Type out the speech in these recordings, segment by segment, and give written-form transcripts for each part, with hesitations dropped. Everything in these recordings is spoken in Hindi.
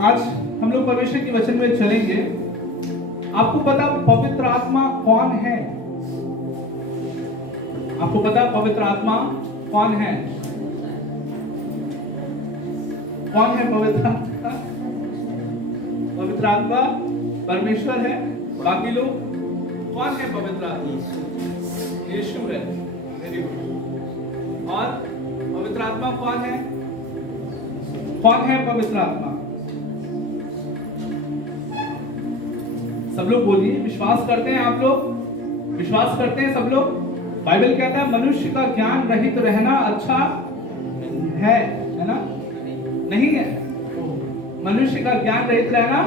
आज हम लोग परमेश्वर के वचन में चलेंगे। आपको पता पवित्र आत्मा कौन है? आपको पता पवित्र आत्मा कौन है? कौन है पवित्र आत्मा? पवित्र आत्मा परमेश्वर है। बाकी लोग कौन है? पवित्र आत्मा यीशु है। Very good. और पवित्र आत्मा कौन है? कौन है पवित्र आत्मा? सब लोग बोलिए। विश्वास करते हैं आप लोग? विश्वास करते हैं सब लोग? बाइबल कहता है मनुष्य का ज्ञान रहित रहना अच्छा है ना? नहीं है। मनुष्य का ज्ञान रहित रहना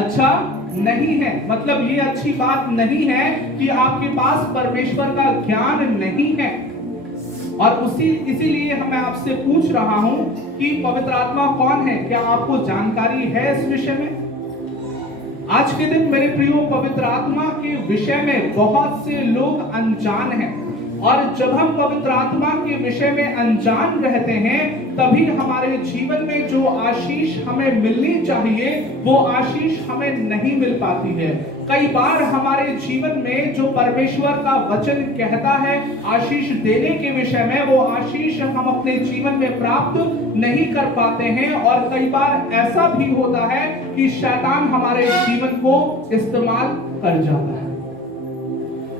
अच्छा नहीं है। मतलब ये अच्छी बात नहीं है कि आपके पास परमेश्वर का ज्ञान नहीं है। और इसीलिए मैं आपसे पूछ रहा हूं कि पवित्र आत्मा कौन है? क्या आपको जानकारी है इस विषय में? आज के दिन मेरे प्रियो, पवित्र आत्मा के विषय में बहुत से लोग अनजान हैं। और जब हम पवित्र आत्मा के विषय में अनजान रहते हैं, तभी हमारे जीवन में जो आशीष हमें मिलनी चाहिए वो आशीष हमें नहीं मिल पाती है। कई बार हमारे जीवन में जो परमेश्वर का वचन कहता है आशीष देने के विषय में, वो आशीष हम अपने जीवन में प्राप्त नहीं कर पाते हैं। और कई बार ऐसा भी होता है कि शैतान हमारे जीवन को इस्तेमाल कर जाता है।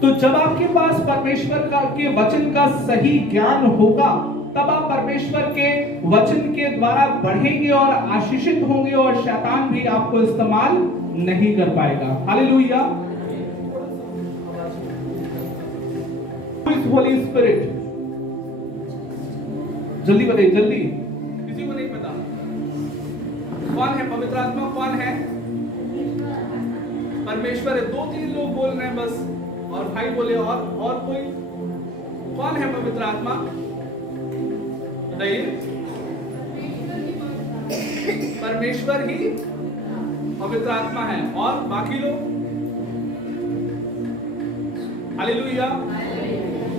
तो जब आपके पास परमेश्वर के वचन का सही ज्ञान होगा, तब आप परमेश्वर के वचन के द्वारा बढ़ेंगे और आशीषित होंगे, और शैतान भी आपको इस्तेमाल नहीं कर पाएगा। हालेलुया। होली स्पिरिट, जल्दी बताइए, जल्दी। किसी को नहीं पता कौन है पवित्र आत्मा? कौन है? परमेश्वर है। 2-3 लोग बोल रहे हैं बस, और भाई बोले और कोई? कौन है पवित्र आत्मा? बताइए। परमेश्वर ही पवित्र आत्मा है। और बाकी लोग? हालेलुया।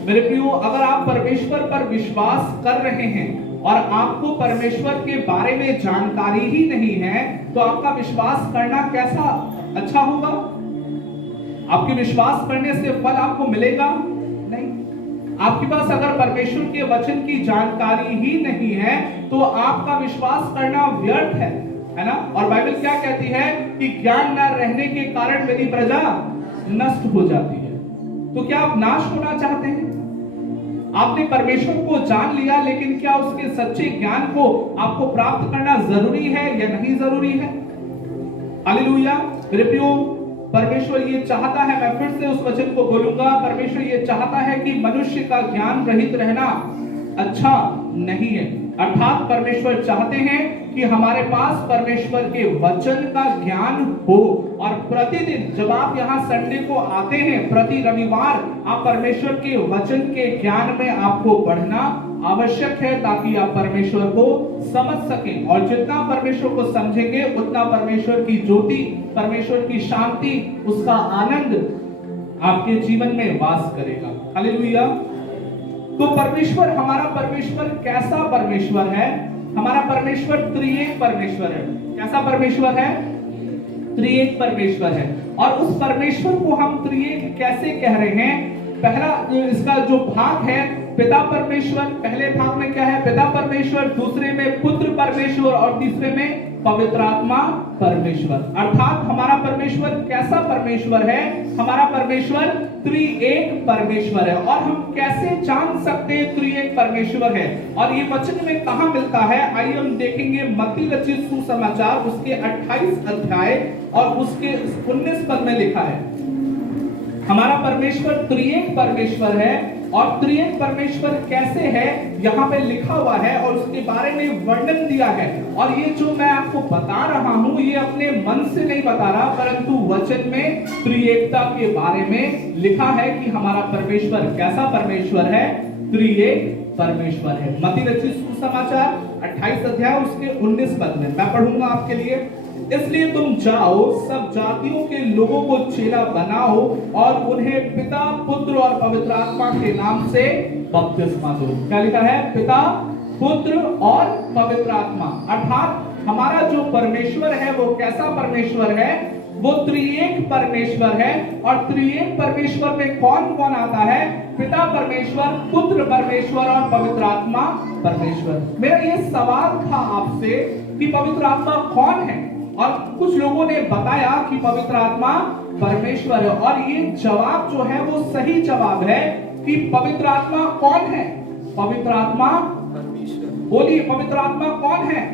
मेरे प्रियो, अगर आप परमेश्वर पर विश्वास कर रहे हैं और आपको परमेश्वर के बारे में जानकारी ही नहीं है, तो आपका विश्वास करना कैसा अच्छा होगा? आपके विश्वास करने से फल आपको मिलेगा नहीं। आपके पास अगर परमेश्वर के वचन की जानकारी ही नहीं है, तो आपका विश्वास करना व्यर्थ है ना? और बाइबल क्या कहती है कि ज्ञान न रहने के कारण मेरी प्रजा नष्ट हो जाती है। तो क्या आप नाश होना चाहते हैं? आपने परमेश्वर को जान लिया, लेकिन क्या उसके सच्चे ज्ञान को आपको प्राप्त करना जरूरी है या नहीं जरूरी है? हालेलुया। मेरे प्रियो, परमेश्वर ये चाहता है, मैं फिर से उस वचन को बोलूंगा, परमेश्वर ये चाहता है कि मनुष्य का ज्ञान रहित रहना अच्छा नहीं है। अर्थात परमेश्वर चाहते हैं कि हमारे पास परमेश्वर के वचन का ज्ञान हो। और प्रतिदिन जब आप यहाँ संडे को आते हैं, प्रति रविवार आप परमेश्वर के वचन के ज्ञान में आपको बढ़ना आवश्यक है, ताकि आप परमेश्वर को समझ सकें। और जितना परमेश्वर को समझेंगे, उतना परमेश्वर की ज्योति, परमेश्वर की शांति, उसका आनंद आपके जीवन में वास करेगा। हालेलुया। तो परमेश्वर, हमारा परमेश्वर कैसा परमेश्वर है? हमारा परमेश्वर त्रिएक परमेश्वर है। कैसा परमेश्वर है? त्रिएक परमेश्वर है। और उस परमेश्वर को हम त्रिएक कैसे कह रहे हैं? पहला इसका जो भाग है पिता परमेश्वर, पहले भाग में क्या है? पिता परमेश्वर, दूसरे में पुत्र परमेश्वर, और तीसरे में पवित्र आत्मा परमेश्वर। अर्थात हमारा परमेश्वर कैसा परमेश्वर है? हमारा परमेश्वर त्रिएक परमेश्वर है। और हम कैसे जान सकते हैं त्रिएक परमेश्वर है? और ये वचन में कहां मिलता है? आइए हम देखेंगे मत्ती रचित सुसमाचार, उसके 28 अध्याय और उसके 19 पद में लिखा है हमारा परमेश्वर त्रिएक परमेश्वर है। और त्रिएक परमेश्वर कैसे है यहाँ पे लिखा हुआ है, और उसके बारे में वर्णन दिया है। और ये जो मैं आपको बता रहा हूँ, ये अपने मन से नहीं बता रहा, परंतु वचन में त्रिएकता के बारे में लिखा है कि हमारा परमेश्वर कैसा परमेश्वर है? त्रिएक परमेश्वर है। मत्ती रचित सुसमाचार 28 अध्याय उसके 19 पद में मैं पढ़ूंगा आपके लिए। इसलिए तुम जाओ, सब जातियों के लोगों को चेला बनाओ और उन्हें पिता, पुत्र और पवित्र आत्मा के नाम से बपतिस्मा दो। क्या लिखा है? पिता, पुत्र और पवित्र आत्मा। अर्थात हमारा जो परमेश्वर है वो कैसा परमेश्वर है? वो त्रिएक परमेश्वर है। और त्रिएक परमेश्वर में कौन कौन आता है? पिता परमेश्वर, पुत्र परमेश्वर और पवित्र आत्मा परमेश्वर। मेरा ये सवाल था आपसे कि पवित्र आत्मा कौन है? और कुछ लोगों ने बताया कि पवित्र आत्मा परमेश्वर है। और ये जवाब जो है वो सही जवाब है कि पवित्र आत्मा कौन है? पवित्र आत्मा परमेश्वर। बोलिए, पवित्र आत्मा कौन है?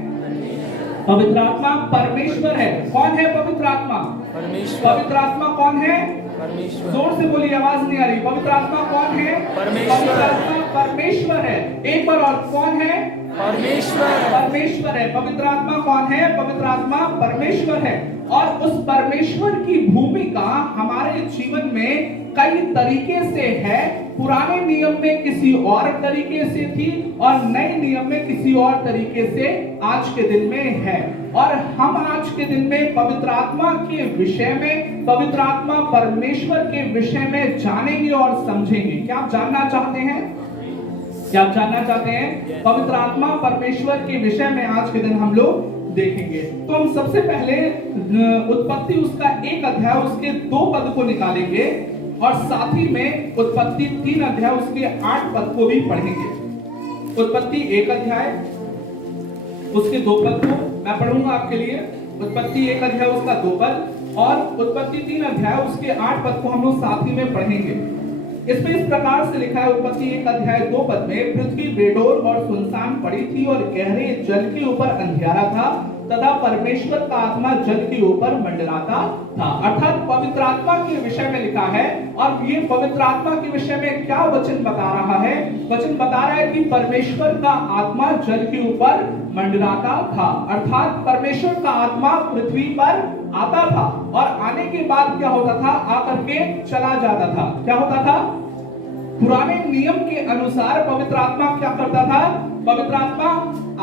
पवित्र आत्मा परमेश्वर है। कौन है पवित्र आत्मा? परमेश्वर। पवित्र आत्मा कौन है? परमेश्वर। जोर से बोलिए, आवाज नहीं आ रही। पवित्र आत्मा कौन है? परमेश्वर। पवित्र आत्मा परमेश्वर है। एक बार और, कौन है? परमेश्वर। परमेश्वर है। पवित्र आत्मा कौन है? पवित्र आत्मा परमेश्वर है। और उस परमेश्वर की भूमिका हमारे जीवन में कई तरीके से है। पुराने नियम में किसी और तरीके से थी और नए नियम में किसी और तरीके से आज के दिन में है। और हम आज के दिन में पवित्र आत्मा के विषय में, पवित्र आत्मा परमेश्वर के विषय में जानेंगे और समझेंगे। क्या आप जानना चाहते हैं? क्या आप जानना चाहते हैं? पवित्र आत्मा परमेश्वर के विषय में आज के दिन हम लोग देखेंगे। तो हम सबसे पहले उत्पत्ति उसका 1 अध्याय उसके 2 पद को निकालेंगे और साथ ही में उत्पत्ति 3 अध्याय उसके 8 पद को भी पढ़ेंगे। उत्पत्ति 1 अध्याय उसके 2 पद को मैं पढ़ूंगा आपके लिए। उत्पत्ति 1 अध्याय उसका 2 पद और उत्पत्ति 3 अध्याय उसके 8 पद को हम लोग साथ ही में पढ़ेंगे। इसमें इस प्रकार से लिखा है, उत्पत्ति 1 अध्याय 2 पद में, पृथ्वी बेडोल और सुनसान पड़ी थी और गहरे जल के ऊपर अंधियारा था तथा परमेश्वर का आत्मा जल के ऊपर मंडराता था। अर्थात पवित्र आत्मा के विषय में लिखा है। और ये पवित्र आत्मा के विषय में क्या वचन बता रहा है? वचन बता रहा है कि परमेश्वर का आत्मा जल के ऊपर मंडराता था। अर्थात परमेश्वर का आत्मा पृथ्वी पर आता था और आने के बाद क्या होता था? आकर के चला जाता था। क्या होता था? पुराने नियम के अनुसार पवित्र आत्मा क्या करता था? पवित्र आत्मा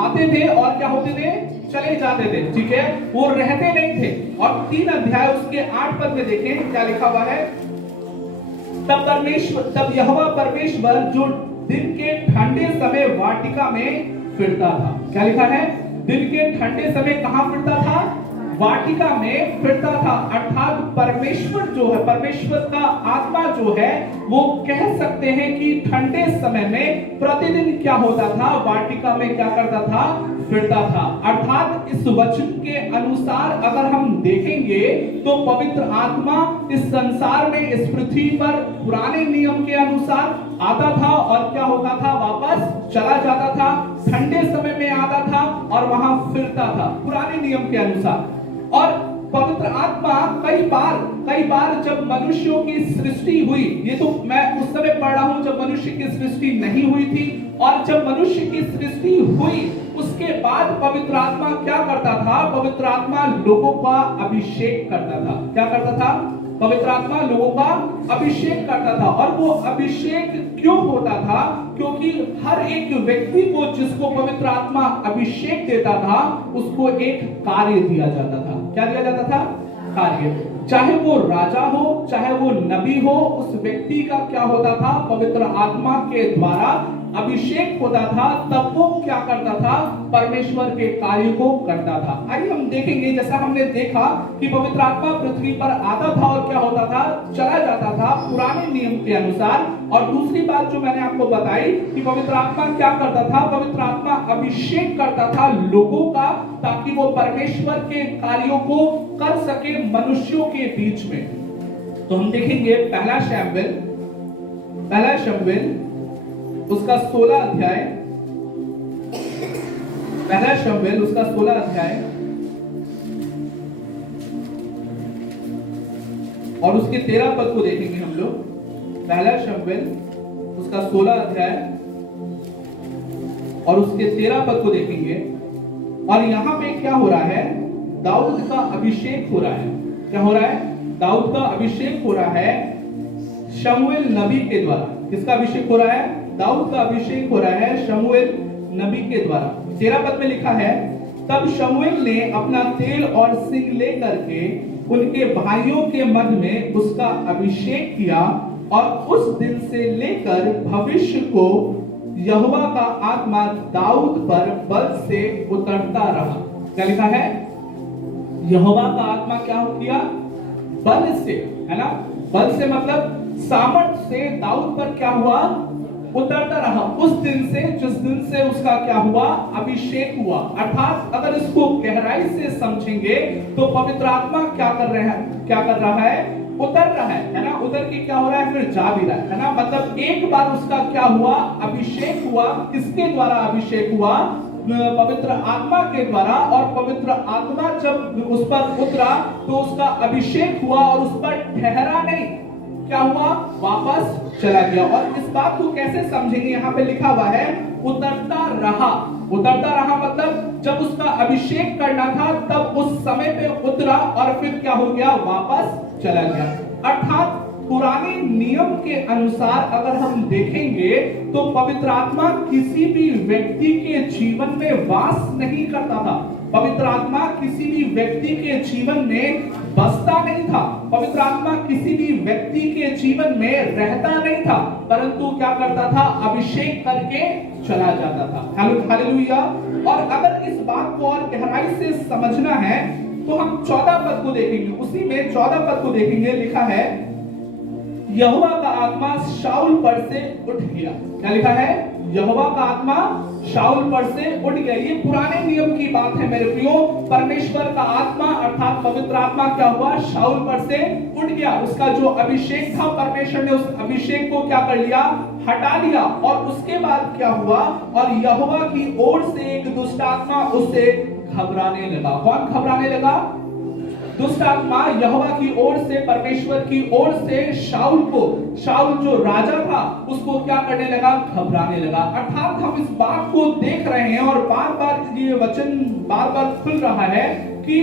आते थे और क्या होते थे? चले जाते थे। ठीक है, वो रहते नहीं थे। और 3 अध्याय उसके 8 पद में देखें क्या लिखा हुआ है। तब यहोवा परमेश्वर जो दिन के ठंडे समय वाटिका में फिरता था। क्या लिखा है? दिन के ठंडे समय कहां फिरता था? वाटिका में फिरता था। अर्थात परमेश्वर जो है, परमेश्वर का आत्मा जो है, वो कह सकते हैं कि ठंडे समय में प्रतिदिन क्या होता था? वाटिका में क्या करता था? फिरता था। अर्थात इस वचन के अनुसार अगर हम देखेंगे तो पवित्र आत्मा इस संसार में, इस पृथ्वी पर पुराने नियम के अनुसार आता था और क्या होता था? वापस चला जाता था। ठंडे समय में आता था और वहां फिरता था पुराने नियम के अनुसार। और पवित्र आत्मा कई बार जब मनुष्यों की सृष्टि हुई, ये तो मैं उस समय पढ़ रहा हूं जब मनुष्य की सृष्टि नहीं हुई थी, और जब मनुष्य की सृष्टि हुई उसके बाद पवित्र आत्मा क्या करता था? पवित्र आत्मा लोगों का अभिषेक करता था। क्या करता था? पवित्र आत्मा लोगों का अभिषेक करता था। और वो अभिषेक क्यों होता था? क्योंकि हर एक व्यक्ति को जिसको पवित्र आत्मा अभिषेक देता था उसको एक कार्य दिया जाता था। क्या दिया जाता था? कार्य। चाहे वो राजा हो, चाहे वो नबी हो, उस व्यक्ति का क्या होता था? पवित्र आत्मा के द्वारा अभिषेक होता था। तब वो क्या करता था? परमेश्वर के कार्य को करता था। आइए हम देखेंगे, जैसा हमने देखा कि पवित्र आत्मा पृथ्वी पर आता था और क्या होता था? चला जाता था पुराने नियम के अनुसार। और दूसरी बात जो मैंने आपको बताई कि पवित्र आत्मा क्या करता था? पवित्र आत्मा अभिषेक करता था लोगों का, ताकि वो परमेश्वर के कार्यों को कर सके मनुष्यों के बीच में। तो हम देखेंगे पहला शमूएल उसका 16 अध्याय, पहला शमूएल उसका 16 अध्याय और उसके 13 पद को देखेंगे हम लोग। पहला शमूएल उसका 16 अध्याय और उसके 13 पद को देखेंगे। और यहां पे क्या हो रहा है? दाऊद का अभिषेक हो रहा है। क्या हो रहा है? दाऊद का अभिषेक हो रहा है शमूएल नबी के द्वारा। किसका अभिषेक हो रहा है? दाऊद का अभिषेक हो रहा है शमूएल नबी के द्वारा। 13 पद में लिखा है, तब शमूएल ने अपना तेल और सिंग लेकर के उनके भाइयों के मध्य में उसका अभिषेक किया और उस दिन से लेकर भविष्य को यहोवा का आत्मा दाऊद पर बल से उतरता रहा। क्या लिखा है? यहोवा का आत्मा क्या किया? बल से, है ना, बल से मतलब सामर्थ से दाऊद पर क्या हुआ? उतरता रहा। उस दिन से, जिस दिन से उसका क्या हुआ? अभिषेक हुआ। अर्थात अगर इसको गहराई से समझेंगे तो पवित्र आत्मा क्या कर रहा है? क्या कर रहा है? उतर रहा है ना, उतर के क्या हो रहा है? फिर जा भी रहा है ना। मतलब एक बार उसका क्या हुआ? अभिषेक हुआ। किसके द्वारा अभिषेक हुआ? पवित्र आत्मा के द्वारा। और पवित्र आत्मा जब उस पर उतरा तो उसका अभिषेक हुआ और उस पर ठहरा नहीं, क्या हुआ? वापस चला गया। और इस बात को कैसे समझेंगे? यहाँ पे लिखा हुआ है उतरता रहा। उतरता रहा मतलब जब उसका अभिषेक करना था तब उस समय पे उतरा और फिर क्या हो गया? वापस चला गया। अर्थात पुराने नियम के अनुसार अगर हम देखेंगे तो पवित्र आत्मा किसी भी व्यक्ति के जीवन में वास नहीं करता था। पवित्र आत्मा किसी भी व्यक्ति के जीवन में बसता नहीं था। पवित्र आत्मा किसी भी व्यक्ति के जीवन में रहता नहीं था, परंतु क्या करता था? अभिषेक करके चला जाता था। हालेलुया। और अगर इस बात को और गहराई से समझना है तो हम 14 पद को देखेंगे। उसी में 14 पद को देखेंगे, लिखा है यहोवा का आत्मा शाऊल पर से उठ गया। क्या लिखा है? यहोवा का आत्मा शाऊल पर से उठ गया। ये पुराने नियम की बात है मेरे प्रियो। परमेश्वर का आत्मा अर्थात पवित्र आत्मा क्या हुआ? शाऊल पर से उठ गया। उसका जो अभिषेक था परमेश्वर ने उस अभिषेक को क्या कर लिया? हटा लिया। और उसके बाद क्या हुआ? और यहोवा की ओर से एक दुष्ट आत्मा उससे घबराने लगा। कौन घबराने लगा? दुष्ट आत्मा यहोवा की ओर से, परमेश्वर की ओर से शाऊल को, शाऊल जो राजा था उसको क्या करने लगा? घबराने लगा। अर्थात हम इस बात को देख रहे हैं और बार बार ये वचन बार बार खुल रहा है कि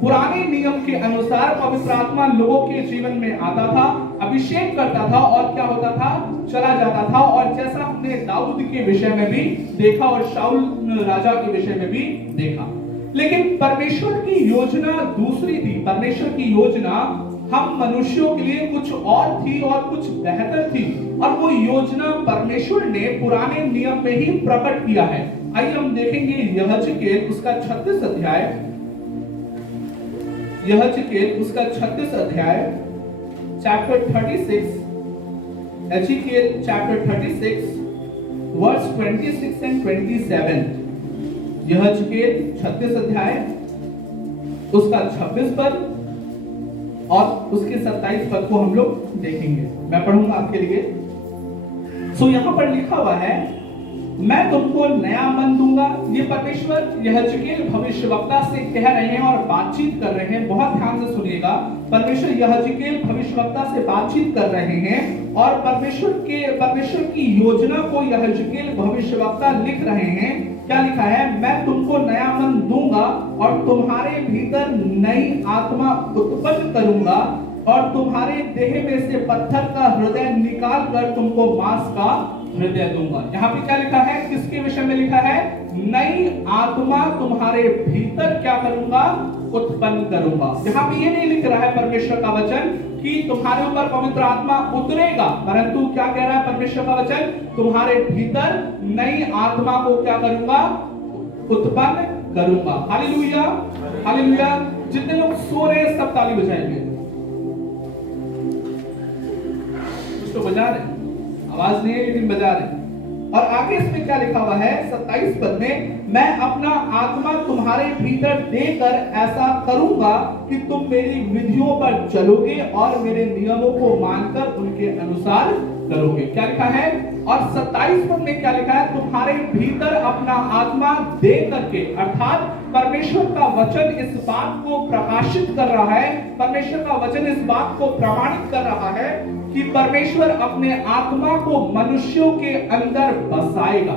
पुराने नियम के अनुसार पवित्र आत्मा लोगों के जीवन में आता था, अभिषेक करता था और क्या होता था? चला जाता था। और जैसा हमने दाऊद के विषय में भी देखा और शाऊल राजा के विषय में भी देखा। लेकिन परमेश्वर की योजना दूसरी थी। परमेश्वर की योजना हम मनुष्यों के लिए कुछ और थी और कुछ बेहतर थी। और वो योजना परमेश्वर ने पुराने नियम में ही प्रकट किया है। आइए हम देखेंगे यहेजकेल उसका 36 अध्याय, यहेजकेल उसका 36 अध्याय चैप्टर 36, यहेजकेल चैप्टर 36 वर्स 26 एंड 27। यहेजकेल 36 अध्याय उसका 26 पद और उसके 27 पद को हम लोग देखेंगे। मैं पढ़ूंगा आपके लिए। सो यहां पर लिखा हुआ है, मैं तुमको नया मन दूंगा। ये परमेश्वर यहेजकेल भविष्यवक्ता से कह रहे हैं और बातचीत कर रहे हैं। बहुत ध्यान से सुनिएगा। परमेश्वर यहेजकेल भविष्यवक्ता से बातचीत कर रहे हैं और परमेश्वर की योजना को यहेजकेल भविष्यवक्ता लिख रहे हैं। क्या लिखा है? मैं तुमको नया मन दूंगा और तुम्हारे भीतर नई आत्मा उत्पन्न करूंगा और तुम्हारे देह में से पत्थर का हृदय निकाल कर तुमको मांस का हृदय दूंगा। यहाँ पे क्या लिखा है? किसके विषय में लिखा है? नई आत्मा तुम्हारे भीतर क्या करूंगा? उत्पन्न करूंगा। यहाँ पे ये नहीं लिख रहा है परमेश्वर का वचन कि तुम्हारे ऊपर पवित्र आत्मा उतरेगा, परंतु क्या कह रहा है परमेश्वर का वचन? तुम्हारे भीतर नई आत्मा को क्या करूंगा? उत्पन्न करूंगा। Hallelujah, hallelujah. जितने लोग सो रहे हैं सब ताली बजाएंगे। कुछ तो बजा रहे, आवाज नहीं है लेकिन बजा रहे। और आगे इसमें क्या लिखा हुआ है? 27 पद में, मैं अपना आत्मा तुम्हारे भीतर देकर ऐसा करूंगा कि तुम मेरी विधियों पर चलोगे और मेरे नियमों को मानकर उनके अनुसार करोगे। क्या लिखा है? और 27 पद में क्या लिखा है? तुम्हारे भीतर अपना आत्मा दे करके, अर्थात परमेश्वर का वचन इस बात को प्रकाशित कर रहा है, परमेश्वर का वचन इस बात को प्रमाणित कर रहा है कि परमेश्वर अपने आत्मा को मनुष्यों के अंदर बसाएगा।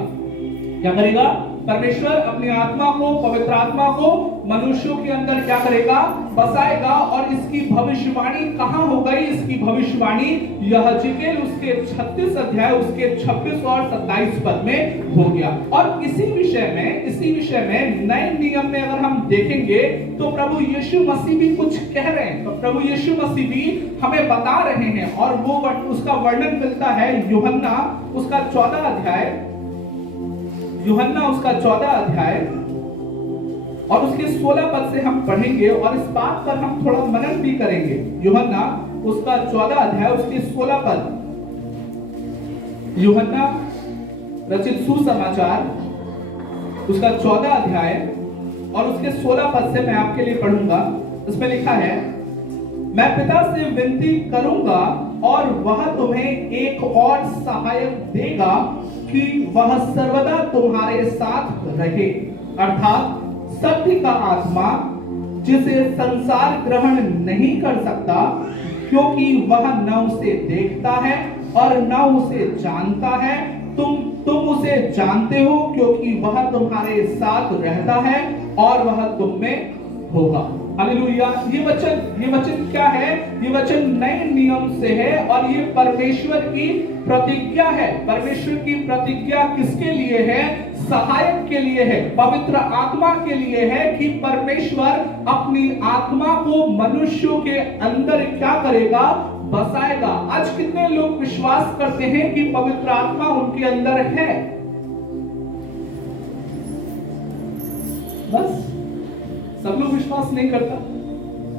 क्या करेगा? परमेश्वर अपनी आत्मा को, पवित्र आत्मा को मनुष्यों के अंदर क्या करेगा? बसाएगा। और इसकी भविष्यवाणी कहां हो गई? इसकी भविष्यवाणी यहेजकेल उसके 36 अध्याय उसके 26 और 27 पद में हो गया। और इसी विषय में नए नियम में अगर हम देखेंगे तो प्रभु यीशु मसीह भी कुछ कह रहे हैं। तो प्रभु यीशु मसीह भी हमें बता रहे हैं और वो उसका वर्णन मिलता है यूहन्ना उसका 14 अध्याय, यूहन्ना उसका 14 अध्याय और उसके 16 पद से हम पढ़ेंगे और इस बात पर हम थोड़ा मनन भी करेंगे। यूहन्ना उसका 14 अध्याय उसके 16 पद, यूहन्ना रचित सुसमाचार उसका 14 अध्याय और उसके 16 पद से मैं आपके लिए पढ़ूंगा। इसमें लिखा है, मैं पिता से विनती करूंगा और वह तुम्हें एक और सहायक देगा कि वह सर्वदा तुम्हारे साथ रहे, अर्थात सत्य का आत्मा, जिसे संसार ग्रहण नहीं कर सकता क्योंकि वह न उसे देखता है और न उसे जानता है। तुम उसे जानते हो क्योंकि वह तुम्हारे साथ रहता है और वह तुम में होगा। हालेलुया। ये वचन क्या है? ये वचन नए नियम से है और ये परमेश्वर की प्रतिज्ञा है। परमेश्वर की प्रतिज्ञा किसके लिए है? सहायक के लिए है, पवित्र आत्मा के लिए है कि परमेश्वर अपनी आत्मा को मनुष्यों के अंदर क्या करेगा? बसाएगा। आज कितने लोग विश्वास करते हैं कि पवित्र आत्मा उनके अंदर है? बस सब लोग विश्वास नहीं करता।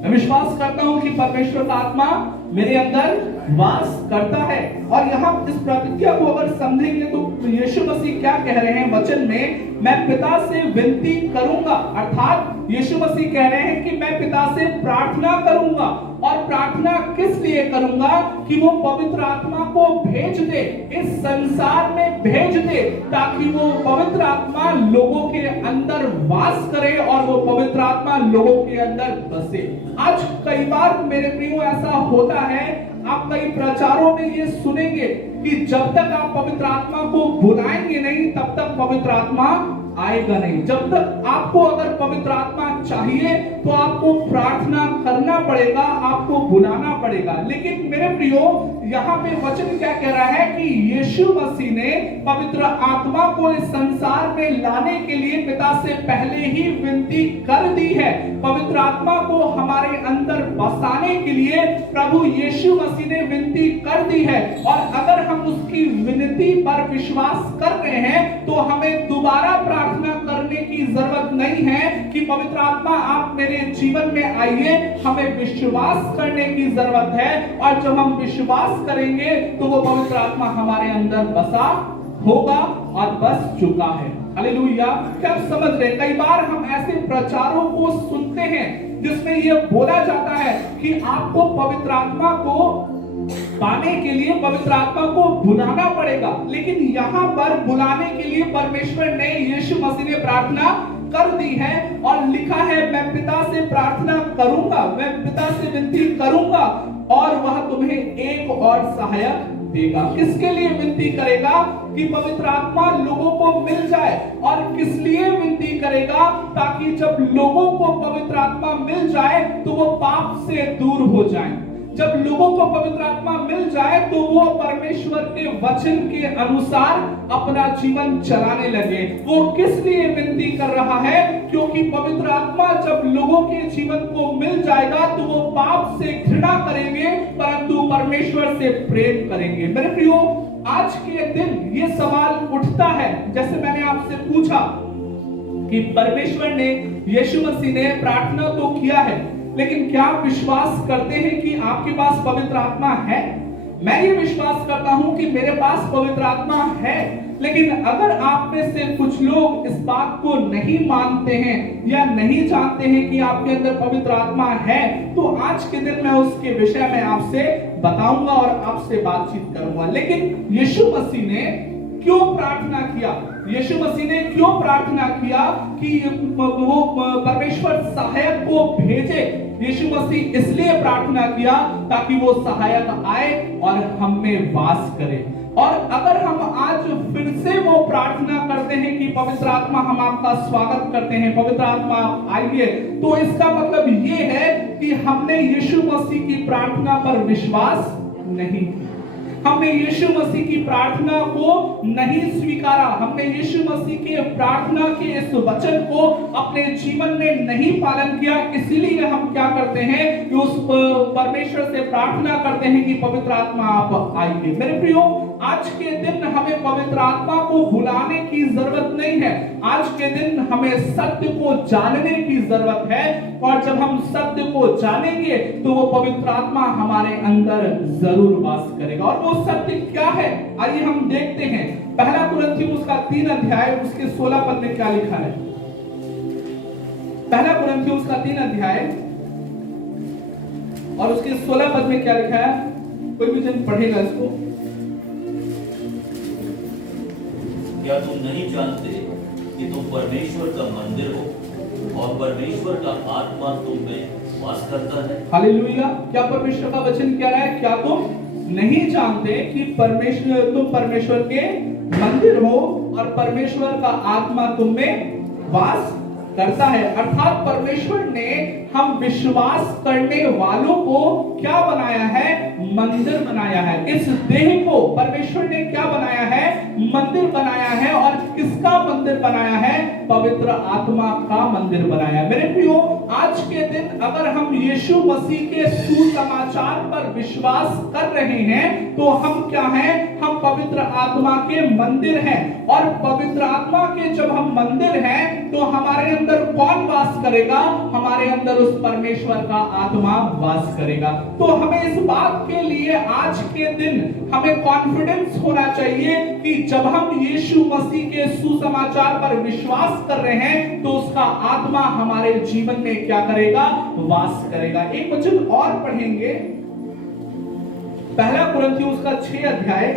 मैं विश्वास करता हूं कि परमेश्वर का आत्मा मेरे अंदर वास करता है। और यहाँ इस प्रतिज्ञा को अगर समझेंगे तो यीशु मसीह क्या कह रहे हैं वचन में? मैं पिता से विनती करूंगा, अर्थात यीशु मसीह कह रहे हैं कि मैं पिता से प्रार्थना करूंगा। और प्रार्थना किस लिए करूंगा? कि वो पवित्र आत्मा को भेज दे, इस संसार में भेज दे, ताकि वो पवित्र आत्मा लोगों के अंदर वास करे और वो पवित्र आत्मा लोगों के अंदर बसे। आज कई बार मेरे प्रियो ऐसा होता है, आप कई प्रचारों में ये सुनेंगे कि जब तक आप पवित्र आत्मा को बुलाएंगे नहीं तब तक पवित्र आत्मा आएगा नहीं। जब तक आपको अगर पवित्र आत्मा चाहिए तो आपको प्रार्थना करना पड़ेगा, आपको बुलाना पड़ेगा। लेकिन मेरे प्रियो, यहाँ पे वचन क्या कह रहा है कि यीशु मसीह ने पवित्र आत्मा को इस संसार में लाने के लिए पिता से पहले ही विनती कर दी है। पवित्र आत्मा को हमारे अंदर बसाने के लिए प्रभु यीशु मसीह ने विनती कर दी है। और अगर हम उसकी विनती पर विश्वास कर रहे हैं तो हमें दोबारा प्रार्थना करने की जरूरत नहीं है कि पवित्र आत्मा आप मेरे जीवन में आइए। हमें विश्वास करने की जरूरत है और जब हम विश्वास करेंगे तो वो पवित्र आत्मा हमारे अंदर बसा होगा और बस चुका है। हालेलुया। क्या आप समझ रहे? कई बार हम ऐसे प्रचारों को सुनते हैं जिसमें यह बोला जाता है कि आपको पवित्र आत्मा को पाने के लिए पवित्र आत्मा को बुलाना पड़ेगा। लेकिन यहाँ पर बुलाने के लिए परमेश्वर ने, यीशु मसीह ने प्रार्थना कर दी है और लिखा है, मैं पिता से प्रार्थना करूंगा, मैं पिता से विनती करूंगा और वह तुम्हें एक और सहायक देगा। किसके लिए विनती करेगा? कि पवित्र आत्मा लोगों को मिल जाए। और किस लिए विनती करेगा? ताकि जब लोगों को पवित्र आत्मा मिल जाए तो वो पाप से दूर हो जाए। जब लोगों को पवित्र आत्मा मिल जाए तो वो परमेश्वर के वचन के अनुसार अपना जीवन चलाने लगे। वो किस लिए विनती कर रहा है? क्योंकि पवित्र आत्मा जब लोगों के जीवन को मिल जाएगा तो वो पाप से घृणा करेंगे परंतु परमेश्वर से प्रेम करेंगे। मेरे प्रियो, आज के दिन ये सवाल उठता है, जैसे मैंने आपसे पूछा कि परमेश्वर ने, यीशु मसीह ने प्रार्थना तो किया है, लेकिन क्या आप विश्वास करते हैं कि आपके पास पवित्र आत्मा है? मैं ये विश्वास करता हूं कि मेरे पास पवित्र आत्मा है। लेकिन अगर आप में से कुछ लोग इस बात को नहीं मानते हैं या नहीं जानते हैं कि आपके अंदर पवित्र आत्मा है, तो आज के दिन मैं उसके विषय में आपसे बताऊंगा और आपसे बातचीत करूंगा। लेकिन यीशु मसीह ने क्यों प्रार्थना किया? यीशु मसीह ने क्यों प्रार्थना किया कि वो परमेश्वर सहायक को भेजे? यीशु मसीह इसलिए प्रार्थना किया ताकि वो सहायक आए और हम में वास करे। और अगर हम आज फिर से वो प्रार्थना करते हैं कि पवित्र आत्मा हम आपका स्वागत करते हैं, पवित्र आत्मा आप आइए, तो इसका मतलब ये है कि हमने यीशु मसीह की प्रार्थना पर विश्वास नहीं, हमने यीशु मसीह की प्रार्थना को नहीं स्वीकारा, हमने यीशु मसीह के प्रार्थना के इस वचन को अपने जीवन में नहीं पालन किया। इसीलिए हम क्या करते हैं कि उस परमेश्वर से प्रार्थना करते हैं कि पवित्र आत्मा आप आइए। मेरे प्रियो, आज के दिन हमें पवित्र आत्मा को बुलाने की जरूरत नहीं है। आज के दिन हमें सत्य को जानने की जरूरत है, और जब हम सत्य को जानेंगे तो वो पवित्र आत्मा हमारे अंदर जरूर वास करेगा। और वो सत्य क्या है, आइए हम देखते हैं। पहला कुरिन्थियों उसका 3 अध्याय उसके 16 पद में क्या लिखा है। पहला कुरिन्थियों उसका 3 अध्याय और उसके 16 पद में क्या लिखा है, कोई भी जन पढ़ेगा इसको। क्या तुम नहीं जानते कि तुम परमेश्वर का मंदिर हो और परमेश्वर का आत्मा तुम में वास करता है। हालेलुया। क्या परमेश्वर का वचन कह रहा है, क्या तुम नहीं जानते कि तुम परमेश्वर के मंदिर हो और परमेश्वर का आत्मा तुम में वास करता है। अर्थात परमेश्वर ने हम विश्वास करने वालों को क्या बनाया है, मंदिर बनाया है। इस देह को परमेश्वर ने क्या बनाया है, मंदिर बनाया है। और किसका मंदिर बनाया है, पवित्र आत्मा का मंदिर बनाया है। मेरे प्रियो, आज के दिन अगर हम यीशु मसीह के सुसमाचार पर विश्वास कर रहे हैं तो हम क्या हैं, हम पवित्र आत्मा के मंदिर हैं। और पवित्र आत्मा के जब हम मंदिर हैं तो हमारे अंदर कौन वास करेगा, हमारे अंदर उस परमेश्वर का आत्मा वास करेगा। तो हमें इस बात के लिए आज के दिन हमें कॉन्फिडेंस होना चाहिए कि जब हम यीशु मसीह के सुसमाचार पर विश्वास कर रहे हैं तो उसका आत्मा हमारे जीवन में क्या करेगा, वास करेगा। एक वचन और पढ़ेंगे, पहला कुरिन्थियों उसका 6 अध्याय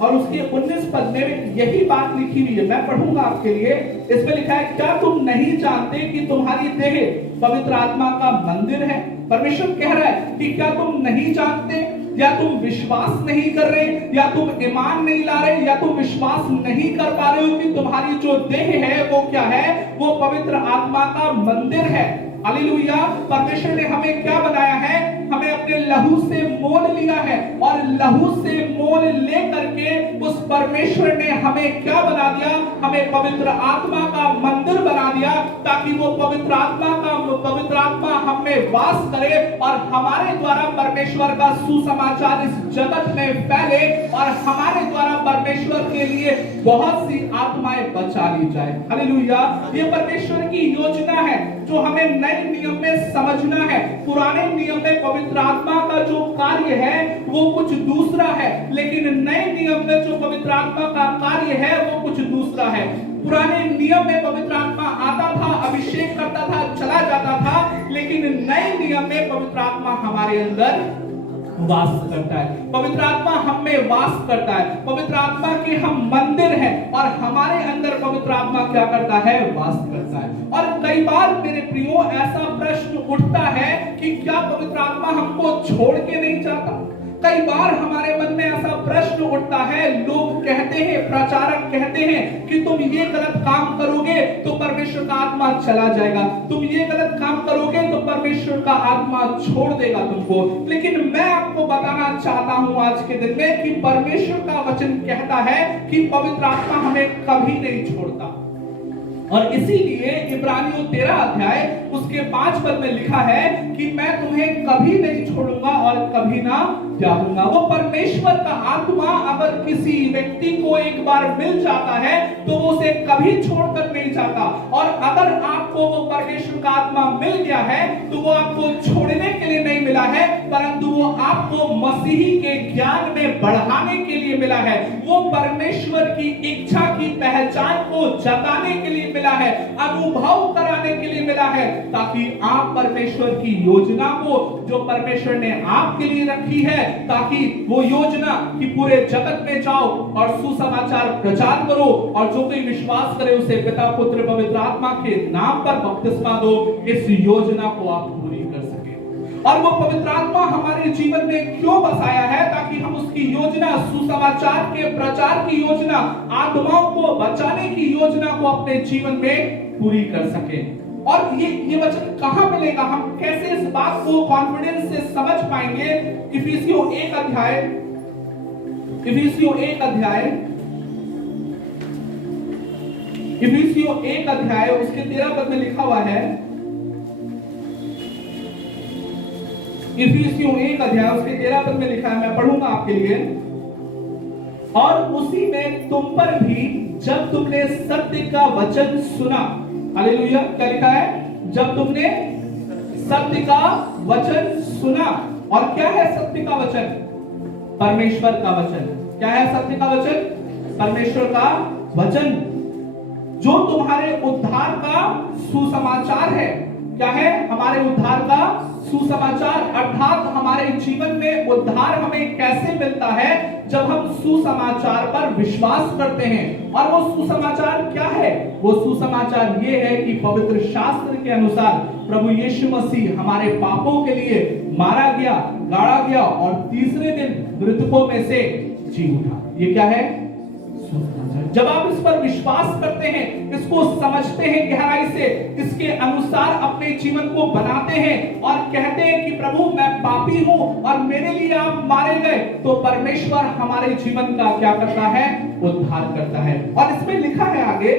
और उसके 19 पद में यही बात लिखी हुई है, मैं पढ़ूंगा आपके लिए। इसमें लिखा है, क्या तुम नहीं जानते कि तुम्हारी देह पवित्र आत्मा का मंदिर है। परमेश्वर कह रहा है कि क्या तुम नहीं जानते, या तुम विश्वास नहीं कर रहे, या तुम ईमान नहीं ला रहे, या तुम विश्वास नहीं कर पा रहे हो कि तुम्हारी जो देह है वो क्या है, वो पवित्र आत्मा का मंदिर है। हालेलुया। परमेश्वर ने हमें क्या बनाया है, हमें अपने लहू से मोल लिया है, और लहू से मोल ले करके उस परमेश्वर ने हमें क्या बना दिया, हमें पवित्र आत्मा का मंदिर बना दिया, ताकि वो पवित्र आत्मा हम में वास करे और हमारे द्वारा परमेश्वर का सुसमाचार इस जगत में फैले, और हमारे द्वारा परमेश्वर के लिए बहुत सी आत्माएं बचा ली जाए। हालेलुया। ये परमेश्वर की योजना है जो हमें नए नियम में समझना है। पुराने नियम में पवित्र आत्मा का जो कार्य है वो कुछ दूसरा है, लेकिन नए नियम में जो पवित्र आत्मा का कार्य है वो कुछ दूसरा है। पुराने नियम में पवित्र आत्मा आता था, अभिषेक करता था, चला जाता था, लेकिन नए नियम में पवित्र आत्मा हमारे अंदर वास करता है। पवित्र आत्मा हम में वास करता है। पवित्र आत्मा के हम मंदिर हैं और हमारे अंदर पवित्र आत्मा क्या करता है, वास करता है। और कई बार मेरे प्रियो ऐसा प्रश्न उठता है कि क्या पवित्र आत्मा हमको छोड़ के नहीं जाता। कई बार हमारे मन में ऐसा प्रश्न उठता है, लोग कहते हैं, प्रचारक कहते हैं कि तुम ये गलत काम करोगे तो परमेश्वर का आत्मा चला जाएगा, तुम ये गलत काम करोगे तो परमेश्वर का आत्मा छोड़ देगा तुमको। लेकिन मैं आपको बताना चाहता हूं आज के दिन में कि परमेश्वर का वचन कहता है कि पवित्र आत्मा हमें कभी नहीं छोड़ता। और इसीलिए इब्रानियों 13 अध्याय उसके 5 पद में लिखा है कि मैं तुम्हें कभी नहीं छोड़ूंगा और कभी ना त्यागूंगा। वो परमेश्वर का आत्मा अगर किसी व्यक्ति को एक बार मिल जाता है तो वो उसे कभी छोड़कर नहीं जाता। और अगर आपको वो परमेश्वर का आत्मा मिल गया है तो वो आपको छोड़ने के लिए नहीं मिला है, परंतु वो आपको मसीही के ज्ञान में बढ़ाने के लिए मिला है। वो परमेश्वर की इच्छा की पहचान को जताने के लिए मिला है, अनुभव कराने के लिए मिला है, ताकि आप परमेश्वर की योजना को जो परमेश्वर ने आपके लिए रखी है, ताकि वो योजना कि पूरे जगत में जाओ और सुसमाचार प्रचार करो और जो कोई विश्वास करे उसे पिता पुत्र पवित्र आत्मा के नाम पर बपतिस्मा दो, इस योजना को आप पूरी कर सके। और वो पवित्र आत्मा हमारे जीवन में क्यों बसाया है, ताकि हम उसकी योजना, सुसमाचार के प्रचार की योजना, आत्माओं को बचाने की योजना को अपने जीवन में पूरी कर सके। और ये वचन कहां मिलेगा, हम कैसे इस बात को कॉन्फिडेंस से समझ पाएंगे। इफिसियों 1 अध्याय उसके 13 पद में लिखा हुआ है। इफिसियों 1 अध्याय उसके 13 पद में लिखा है, मैं पढ़ूंगा आपके लिए। और उसी में तुम पर भी जब तुमने सत्य का वचन सुना। हालेलुया। क्या लिखा है? जब तुमने सत्य का वचन सुना। और क्या है सत्य का वचन? परमेश्वर का वचन। क्या है सत्य का वचन? परमेश्वर का वचन, जो तुम्हारे उद्धार का सुसमाचार है। क्या है? हमारे उद्धार का सुसमाचार, अर्थात हमारे जीवन में उद्धार हमें कैसे मिलता है? जब हम सुसमाचार पर विश्वास करते हैं। और वो सुसमाचार क्या है? वो सुसमाचार ये है कि पवित्र शास्त्र के अनुसार प्रभु यीशु मसीह हमारे पापों के लिए मारा गया, गाड़ा गया और तीसरे दिन मृतकों में से जी उठा। ये क्या है? जब आप इस पर विश्वास करते हैं, इसको समझते हैं गहराई से, इसके अनुसार अपने जीवन को बनाते हैं और कहते हैं कि प्रभु मैं पापी हूं और मेरे लिए आप मारे गए, तो परमेश्वर हमारे जीवन का क्या करता है? उद्धार करता है। और इसमें लिखा है आगे,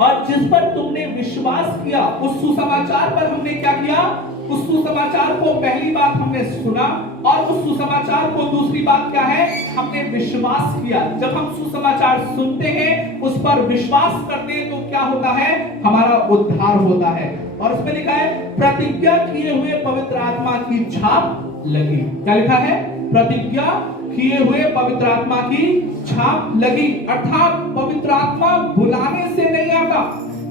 और जिस पर तुमने विश्वास किया, उस सुसमाचार पर हमने क्या किया? उस सुसमाचार को पहली बात हमने सुना, और उस सुसमाचार को दूसरी बात क्या है? हमने विश्वास किया। जब हम सुसमाचार सुनते हैं, उस पर विश्वास करते हैं, तो क्या होता है? हमारा उद्धार होता है। और इसमें लिखा है प्रतिज्ञा किए हुए पवित्र आत्मा की छाप लगी। क्या लिखा है? प्रतिज्ञा किए हुए पवित्र आत्मा की छाप लगी। अर्थात पवित्र आत्मा बुलाने से नहीं आता।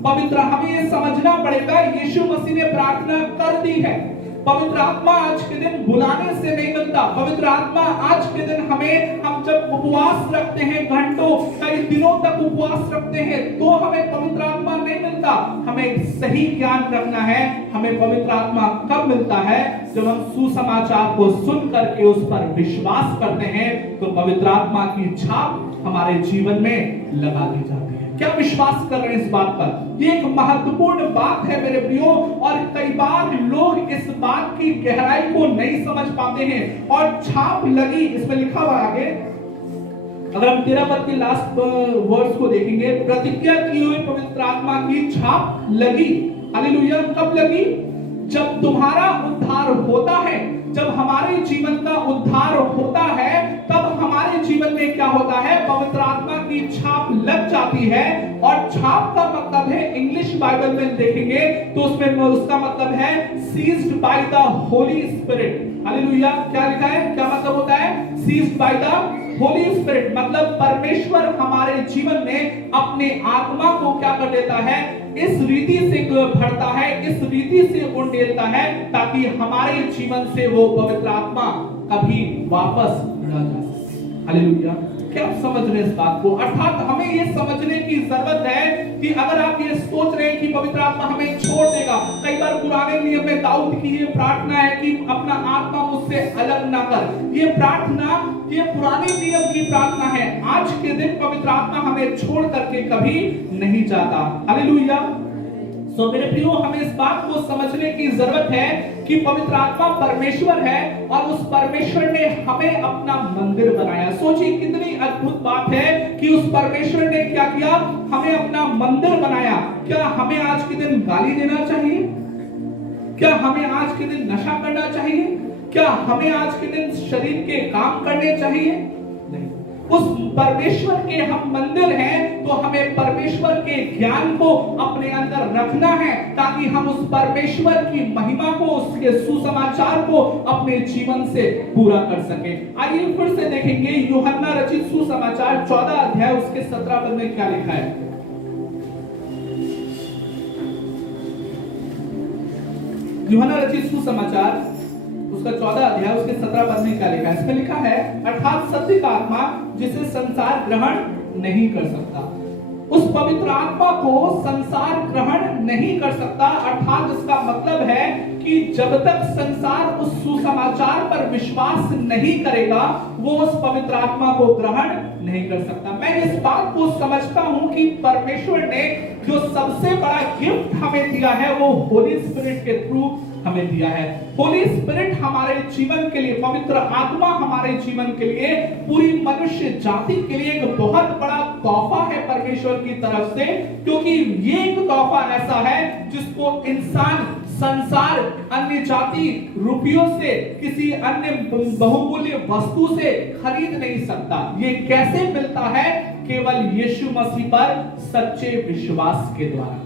पवित्र, हमें ये समझना पड़ेगा, यीशु मसीह ने प्रार्थना कर दी है। पवित्र आत्मा आज के दिन बुलाने से नहीं मिलता। पवित्र आत्मा आज के दिन हम जब उपवास रखते हैं, घंटों कई दिनों तक उपवास रखते हैं, तो हमें पवित्र आत्मा नहीं मिलता। हमें सही ज्ञान रखना है। हमें पवित्र आत्मा कब मिलता है? जब हम सुसमाचार को सुन करके उस पर विश्वास करते हैं, तो पवित्र आत्मा की छाप हमारे जीवन में लगा दी जाती है। क्या विश्वास कर रहे हैं इस बात पर? ये एक महत्वपूर्ण बात है मेरे प्रियो, और कई बार लोग इस बात की गहराई को नहीं समझ पाते हैं। और छाप लगी, इसमें लिखा हुआ आगे, अगर हम 13 पद के लास्ट वर्ड्स को देखेंगे, प्रतिज्ञा की हुई पवित्र आत्मा की छाप लगी। हालेलुया। कब लगी? जब तुम्हारा उद्धार होता है, जब हमारे जीवन का उद्धार होता है, तब हमारे जीवन में क्या होता है? पवित्र आत्मा की छाप लग जाती है। और छाप का मतलब है, इंग्लिश बाइबल में देखेंगे तो उसमें उसका मतलब है seized by the holy spirit. Hallelujah. क्या लिखा है? क्या मतलब होता है? Seized by the holy spirit, मतलब परमेश्वर हमारे जीवन में अपने आत्मा को क्या कर देता है? इस रीति से भरता है, इस रीति से उंडेलता है, ताकि हमारे जीवन से वो पवित्र आत्मा कभी वापस न जा सके। हालेलुया। क्या आप समझ रहे हैं इस बात को? अर्थात हमें ये समझने की जरूरत है कि अगर आप ये सोच रहे हैं कि पवित्र आत्मा हमें छोड़ देगा, कई बार पुराने नियम में दाऊद की ये प्रार्थना है कि अपना आत्मा मुझसे अलग ना कर। ये प्रार्थना, ये पुराने नियम की प्रार्थना है। आज के दिन पवित्र आत्मा हमें छोड़ करके कभी नहीं जाता। हालेलुया। सो मेरे प्रियो, हमें इस बात को समझने की जरूरत है कि पवित्र आत्मा परमेश्वर है, और उस परमेश्वर ने हमें अपना मंदिर बनाया। सोचिए कितनी अद्भुत बात है कि उस परमेश्वर ने क्या किया? हमें अपना मंदिर बनाया। क्या हमें आज के दिन गाली देना चाहिए? क्या हमें आज के दिन नशा करना चाहिए? क्या हमें आज के दिन शरीर के काम करने चाहिए? नहीं। उस परमेश्वर के हम मंदिर हैं, तो हमें परमेश्वर के ज्ञान को अपने अंदर रखना है, ताकि हम उस परमेश्वर की महिमा को, उसके सुसमाचार को अपने जीवन से पूरा कर सके। आइए फिर से देखेंगे यूहन्ना रचित सुसमाचार 14 अध्याय उसके 17 पद में क्या लिखा है। यूहन्ना रचित सुसमाचार उसका 14 अध्याय उसके 17 पद में क्या लिखा है? इसमें लिखा है, अर्थात सत्य का आत्मा जिसे संसार ग्रहण नहीं कर सकता। उस पवित्र आत्मा को संसार ग्रहण नहीं कर सकता। अर्थात इसका मतलब है कि जब तक संसार उस सुसमाचार पर विश्वास नहीं करेगा, वो उस पवित्र आत्मा को ग्रहण नहीं कर सकता। मैं इस बात को समझता हूं कि परमेश्वर ने जो सबसे बड़ा गिफ्ट हमें दिया है, वो होली स्पिरिट के थ्रू हमें दिया है। होली स्पिरिट हमारे जीवन के लिए, पवित्र आत्मा हमारे जीवन के लिए, पूरी मनुष्य जाति के लिए एक बहुत बड़ा तोहफा है परमेश्वर की तरफ से, क्योंकि ये एक तोहफा ऐसा है जिसको इंसान संसार अन्य जाति रुपयों से, किसी अन्य बहुमूल्य वस्तु से खरीद नहीं सकता। ये कैसे मिलता है? केवल यीशु मसीह पर सच्चे विश्वास के द्वारा।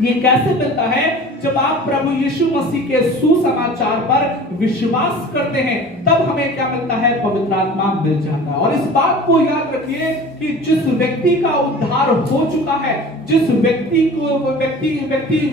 ये कैसे मिलता है? जब आप प्रभु यीशु मसीह के सुसमाचार पर विश्वास करते हैं, तब हमें क्या मिलता है? पवित्र आत्मा मिल जाता है। और इस बात को याद रखिए कि जिस व्यक्ति का उद्धार हो चुका है, जिस व्यक्ति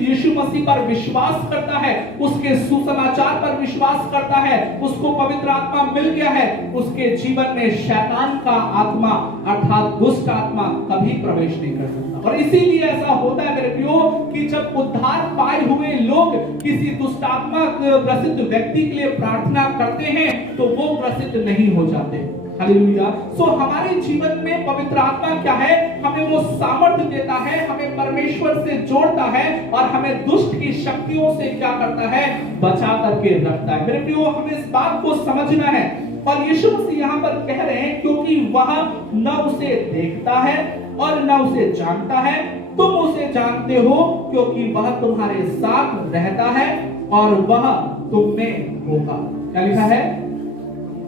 यीशु मसीह पर विश्वास करता है, उसके सुसमाचार पर विश्वास करता है, उसको पवित्र आत्मा मिल गया है, उसके जीवन में शैतान का आत्मा अर्थात दुष्ट आत्मा कभी प्रवेश नहीं कर सकता। और इसीलिए ऐसा होता है मेरे प्रियो कि जब उद्धार पाए हुए लोग किसी दुष्ट आत्मा ग्रसित व्यक्ति के लिए प्रार्थना करते हैं तो वो ग्रसित नहीं हो जाते। हालेलुया। सो हमारे जीवन में पवित्र आत्मा क्या है? हमें वो सामर्थ्य देता है, हमें परमेश्वर से जोड़ता है और हमें दुष्ट की शक्तियों से क्या करता है? बचा करके रखता है। मेरे प्रियो, हमें इस बात को समझना है। और यीशु मसीह यहाँ पर कह रहे हैं क्योंकि वह न उसे देखता है और न उसे जानता है, तुम उसे जानते हो क्योंकि वह तुम्हारे साथ रहता है और वह तुम में होगा। क्या लिखा है?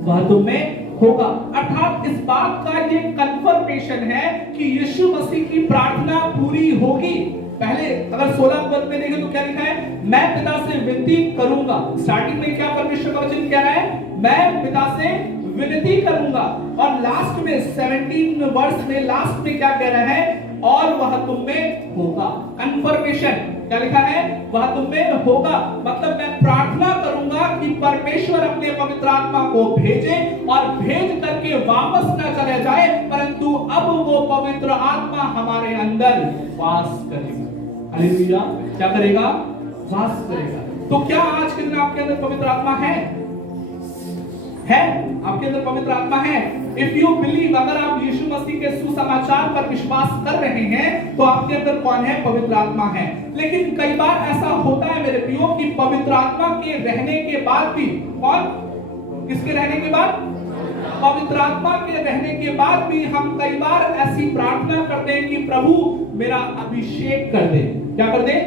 वह तुम में होगा। अर्थात इस बात का ये कन्फर्मेशन है कि यीशु मसीह की प्रार्थना पूरी होगी। पहले अगर 16 पद में देखें तो क्या लिखा है? मैं पिता से विनती करूंगा। स्टार्टिंग में क्या परमेश्वर का वचन कह रहा है? मैं पिता से विनती करूंगा। और लास्ट में 17 वर्ष में लास्ट में क्या कह रहा है? और वह तुम में होगा। कन्फर्मेशन क्या लिखा है? वह तुम में होगा। मतलब मैं प्रार्थना करूंगा कि परमेश्वर अपने पवित्र आत्मा को भेजे और भेज करके वापस न चले जाए, परंतु अब वो पवित्र आत्मा हमारे अंदर वास करेगा। हालेलुया। क्या करेगा? वास करेगा। तो क्या आज के दिन आपके अंदर पवित्र आत्मा है? आपके अंदर पवित्र आत्मा है। इफ यू बिलीव, अगर आप यीशु मसीह के सुसमाचार पर विश्वास कर रहे हैं तो आपके अंदर कौन है? पवित्र आत्मा है। लेकिन कई बार ऐसा होता है मेरे प्रियो कि पवित्र आत्मा के रहने के बाद भी, कौन? किसके रहने के बाद? पवित्र आत्मा के रहने के बाद भी हम कई बार ऐसी प्रार्थना करते हैं कि प्रभु मेरा अभिषेक कर दे। क्या कर दे?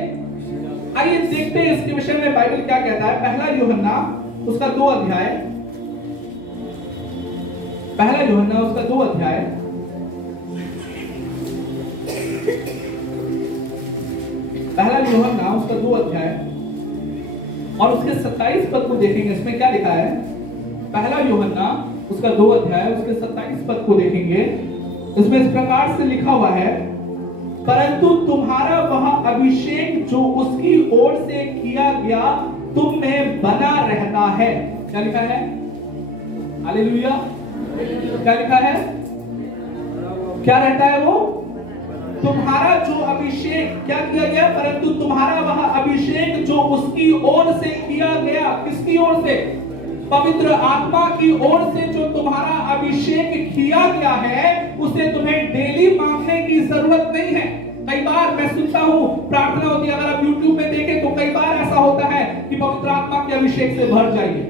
आइए देखते हैं इसके विषय में बाइबल क्या कहता है। पहला यूहन्ना उसका 2 अध्याय, पहला यूहन्ना उसका 2 अध्याय पहला यूहन्ना उसका 2 अध्याय और उसके 27 पद को देखेंगे। इसमें क्या लिखा है? पहला यूहन्ना उसका 2 अध्याय उसके 27 पद को देखेंगे। इसमें इस प्रकार से लिखा हुआ है, परंतु तुम्हारा वह अभिषेक जो उसकी ओर से किया गया तुम में बना रहता है। क्या लिखा है? हालेलुया। क्या लिखा है? क्या रहता है वो? तुम्हारा जो अभिषेक क्या किया गया? परंतु तुम्हारा वह अभिषेक जो उसकी ओर से किया गया। किसकी ओर से? पवित्र आत्मा की ओर से जो तुम्हारा अभिषेक किया गया है, उसे तुम्हें डेली मांगने की जरूरत नहीं है। कई बार मैं सुनता हूं प्रार्थना होती है, अगर आप YouTube में देखें तो कई बार ऐसा होता है कि पवित्र आत्मा के अभिषेक से भर जाइए।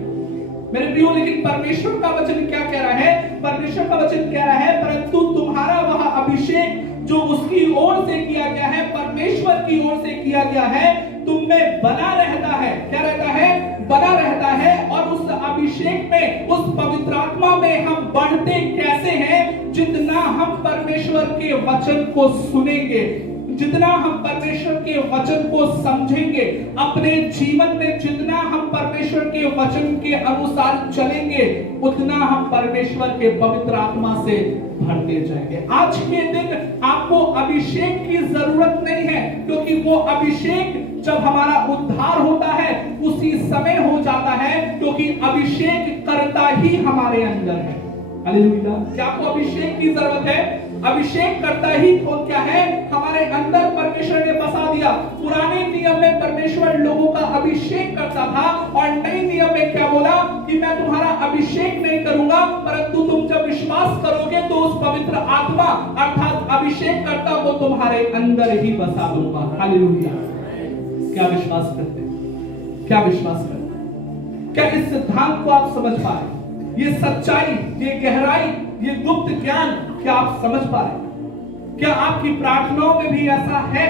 मेरे प्रियो, लेकिन परमेश्वर का वचन क्या कह रहा है? परमेश्वर का वचन कह रहा है, परंतु तुम्हारा वह अभिषेक जो उसकी ओर से किया गया है, परमेश्वर की ओर से किया गया है, तुम में बना रहता है। क्या रहता है? बना रहता है। और उस अभिषेक में, उस पवित्र आत्मा में हम बढ़ते कैसे हैं? जितना हम परमेश्वर के वचन को सुनेंगे, जितना हम परमेश्वर के वचन को समझेंगे, अपने जीवन में जितना हम परमेश्वर के वचन के अनुसार चलेंगे, उतना हम परमेश्वर के पवित्र आत्मा से भरते जाएंगे। आज के दिन आपको अभिषेक की जरूरत नहीं है, क्योंकि वो अभिषेक जब हमारा उद्धार होता है उसी समय हो जाता है, क्योंकि अभिषेक करता ही हमारे अंदर है। हालेलुया। क्या आपको अभिषेक की जरूरत है? अभिषेक करता ही तो क्या है? हमारे अंदर परमेश्वर ने बसा दिया। पुराने नियम में परमेश्वर लोगों का अभिषेक करता था और नए नियम में क्या बोला कि मैं तुम्हारा अभिषेक नहीं करूंगा, परंतु तुम जब विश्वास करोगे तो उस पवित्र आत्मा अर्थात अभिषेक करता को तुम्हारे अंदर ही बसा दूंगा। हालेलुया। क्या विश्वास करते हैं? क्या विश्वास करते हैं? क्या इस सिद्धांत को आप समझ पा रहे? ये सच्चाई, ये गहराई, ये गुप्त ज्ञान क्या आप समझ पा रहे? क्या आपकी प्रार्थनाओं में भी ऐसा है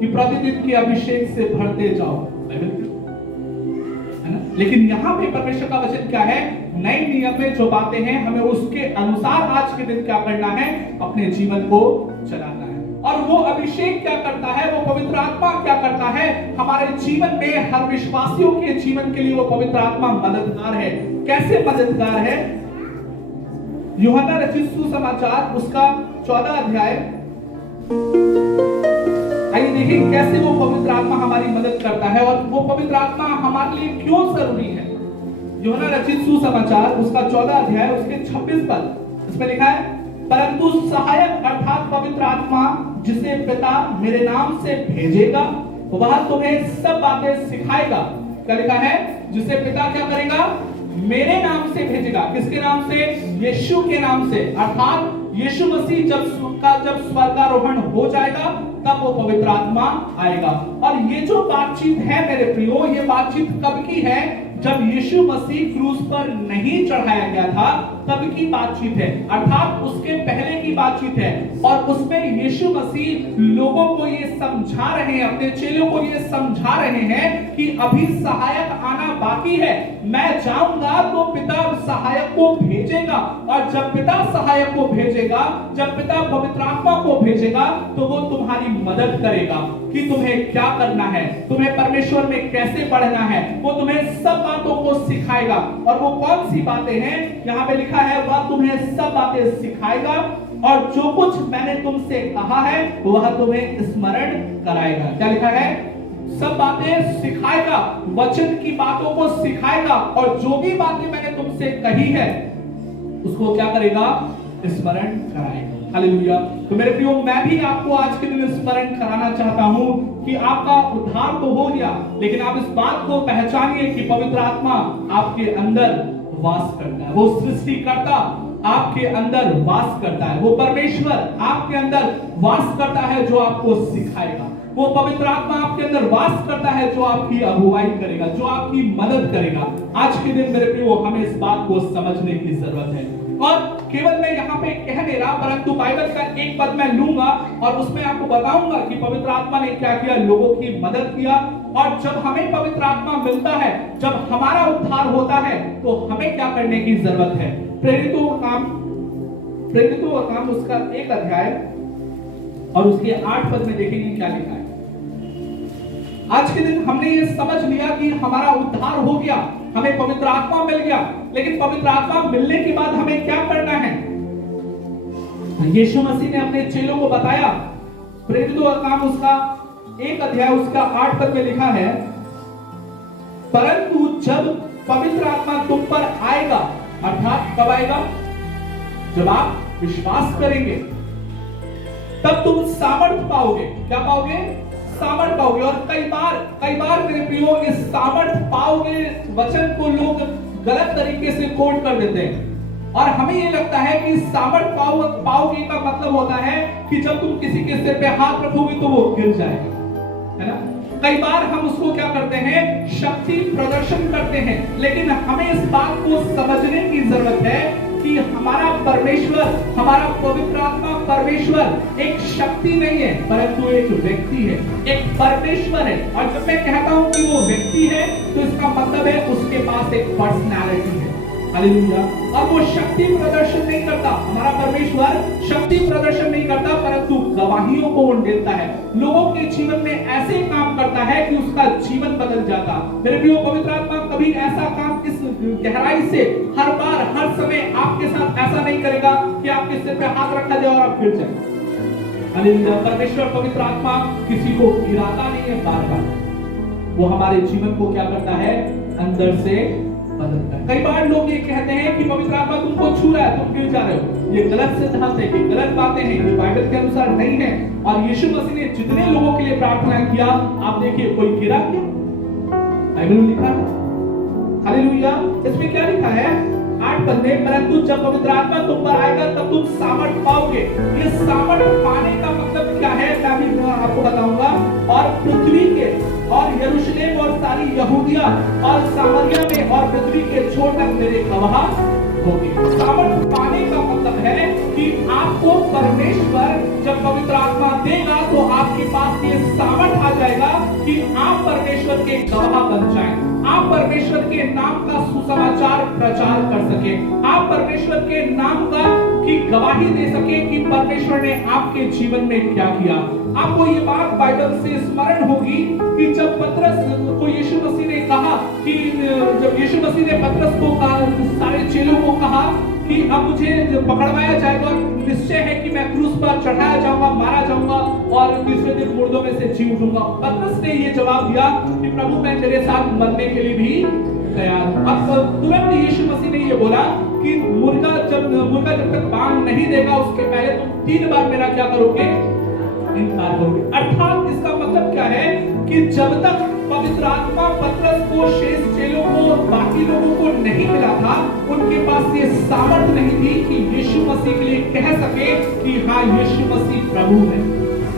कि प्रतिदिन के अभिषेक से भरते जाओ? है ना? लेकिन यहाँ पे परमेश्वर का वचन क्या है? नए नियम में जो बातें हैं हमें उसके अनुसार आज के दिन क्या करना है? अपने जीवन को चलाना है। और वो अभिषेक क्या करता है? वो पवित्र आत्मा क्या करता है? हमारे जीवन में हर विश्वासियों के जीवन के लिए वो पवित्र आत्मा मददगार है। कैसे मददगार है? यूहन्ना रचित सुसमाचार उसका 14 अध्याय, आइए देखिए कैसे वो पवित्र आत्मा हमारी मदद करता है और वो पवित्र आत्मा हमारे लिए क्यों जरूरी है। यूहन्ना रचित सुसमाचार उसका 14 अध्याय उसके 26 पद, इसमें लिखा है, परंतु सहायक अर्थात पवित्र आत्मा जिसे पिता मेरे नाम से भेजेगा वह तुम्हें सब बातें सिखाएगा। क्या लिखा है? जिसे पिता क्या करेगा? मेरे नाम से भेजेगा। किसके नाम से? यीशु के नाम से। अर्थात यीशु मसीह जब स्वर्गारोहण हो जाएगा तब वो पवित्र आत्मा आएगा। और ये जो बातचीत है मेरे प्रियो, ये बातचीत कब की है? जब यीशु मसीह क्रूस पर नहीं चढ़ाया गया था तब की बातचीत है, अर्थात उसके पहले की बातचीत है। और उसमें यीशु मसीह लोगों को ये समझा रहे हैं, अपने चेलों को ये समझा रहे हैं कि अभी सहायक आना बाकी है। मैं जाऊंगा तो पिता सहायक को भेजेगा, और जब पिता सहायक को भेजेगा, जब पिता पवित्र आत्मा को भेजेगा तो वो तुम्हारी मदद करेगा कि तुम्हें क्या करना है, तुम्हें परमेश्वर में कैसे बढ़ना है। वो तुम्हें सब बातों को सिखाएगा। और वो कौन सी बातें हैं? यहाँ पे लिखा है, वह तुम्हें सब बातें सिखाएगा और जो कुछ मैंने तुमसे कहा है वह तुम्हें स्मरण कराएगा। क्या लिखा है? सब बातें सिखाएगा, वचन की बातों को सिखाएगा, और जो भी बातें मैंने तुमसे कही है उसको क्या करेगा? स्मरण कराएगा। हालेलुया। तो मेरे प्रियो, मैं भी आपको आज के दिन स्मरण कराना चाहता हूं कि आपका उद्धार तो हो गया, लेकिन आप इस बात को पहचानिए कि पवित्र आत्मा आपके अंदर वास करता है। वो सृष्टिकर्ता आपके अंदर वास करता है। वो परमेश्वर आपके अंदर वास करता है जो आपको सिखाएगा। वो पवित्र आत्मा आपके अंदर वास करता है जो आपकी अगुवाई करेगा, जो आपकी मदद करेगा। आज के दिन मेरे प्रियो, हमें इस बात को समझने की जरूरत है। और केवल मैं यहाँ पे कह नहीं रहा, परंतु बाइबल का एक पद मैं लूंगा और उसमें आपको बताऊंगा कि पवित्र आत्मा ने क्या किया, लोगों की मदद किया। और जब हमें पवित्र आत्मा मिलता है, जब हमारा उद्धार होता है, तो हमें क्या करने की जरूरत है? प्रेरितों का काम उसका 1 अध्याय और उसके 8 पद में देखेंगे क्या लिखा है। आज के दिन हमने ये समझ लिया कि हमारा उद्धार हो गया, हमें पवित्र आत्मा मिल गया, लेकिन पवित्र आत्मा मिलने के बाद हमें क्या करना है? यीशु मसीह ने अपने चेलों को बताया। प्रेरितों का काम उसका 1 अध्याय उसका 8 पद में लिखा है, परंतु जब पवित्र आत्मा तुम पर आएगा, अर्थात कब आएगा? जब आप विश्वास करेंगे तब तुम सामर्थ पाओगे। क्या पाओगे? सामर्थ पाओगे। और कई बार मेरे प्रियो, इस सामर्थ पाओगे वचन को लोग गलत तरीके से कोट कर देते हैं, और हमें ये लगता है कि सामर्थ पाओगे का मतलब होता है कि जब तुम किसी के सिर पे हाथ रखोगे तो वो गिर जाएगा, है ना? कई बार हम उसको क्या करते हैं? शक्ति प्रदर्शन करते हैं। लेकिन हमें इस बात को समझने की जरूरत है कि हमारा परमेश्वर, हमारा पवित्र आत्मा परमेश्वर एक शक्ति नहीं है, परंतु एक व्यक्ति है, एक परमेश्वर है। और जब मैं कहता हूं कि वो व्यक्ति है तो इसका मतलब है उसके पास एक पर्सनालिटी है। हालेलुया। और वो शक्ति प्रदर्शन नहीं करता, हमारा परमेश्वर शक्ति प्रदर्शन नहीं करता, परंतु गवाहियों को वो देता है। लोगों के जीवन में ऐसे काम करता है कि उसका जीवन बदल जाता। मेरे प्रियो, पवित्र आत्मा कभी ऐसा काम इस गहराई से हर बार हर समय आपके साथ ऐसा नहीं करेगा कि आपके सिर पे हाथ रखा जाए और आप गिर जाए। हालेलुया। परमेश्वर पवित्र आत्मा किसी को गिराता नहीं है बार बार, वो हमारे जीवन को क्या करता है? अंदर से बदलता है। कई बार लोग ये कहते हैं कि पवित्र आत्मा तुमको छू रहा है, तुम गिर जा रहे हो। ये गलत सिद्धांत है, ये गलत बातें हैं, ये बाइबल के अनुसार नहीं है। और यीशु मसीह ने जितने लोगों के लिए प्रार्थना किया, आप देखिए कोई गिरा क्या? बाइबल में लिखा है। हालेलुया। इसमें क्या लिखा है? 8 पद में, परंतु जब पवित्र आत्मा तुम पर आएगा तब तुम सामर्थ पाओगे। ये सामर्थ पाने का मतलब क्या है मैं भी आपको बताऊंगा। और पृथ्वी के और यरूशलेम और सारी यहूदिया और सामरिया में और पृथ्वी के छोर तक मेरे गवाह होंगे। सामर्थ पाने का मतलब है कि आपको परमेश्वर जब पवित्र आत्मा देगा तो आपके पास ये सामर्थ आ जाएगा कि आप परमेश्वर के गवाह बन जाएं, आप परमेश्वर के नाम का सुसमाचार प्रचार कर सके, आप परमेश्वर के नाम का की गवाही दे सके कि परमेश्वर ने आपके जीवन में क्या किया। आपको ये बात बाइबल से स्मरण होगी कि जब पतरस को यीशु मसीह ने कहा कि जब यीशु मसीह ने पतरस को कहा, सारे चेलों को कहा कि अब मुझे पकड़वाया जाएगा, निश्चय है कि मैं क्रूस पर चढ़ाया जाऊंगा, मारा जाऊंगा और तीसरे दिन मुर्दों में से जी उठूंगा। पतरस ने ये जवाब दिया कि प्रभु मैं तेरे साथ मरने के लिए भी तैयार हूं। अब तुरंत यीशु मसीह ने ये बोला कि मुर्गा जब तक बांग नहीं देगा उसके पहले तुम 3 बार मेरा क्या करोगे, इनकार करोगे। अर्थात इसका मतलब क्या है कि जब तक पवित्र आत्मा पतरस को, शेष चेलों को, बाकी लोगों को नहीं मिला था, उनके पास ये सामर्थ्य नहीं थी कि यीशु मसीह के लिए कह सके कि हाँ यीशु मसीह प्रभु है,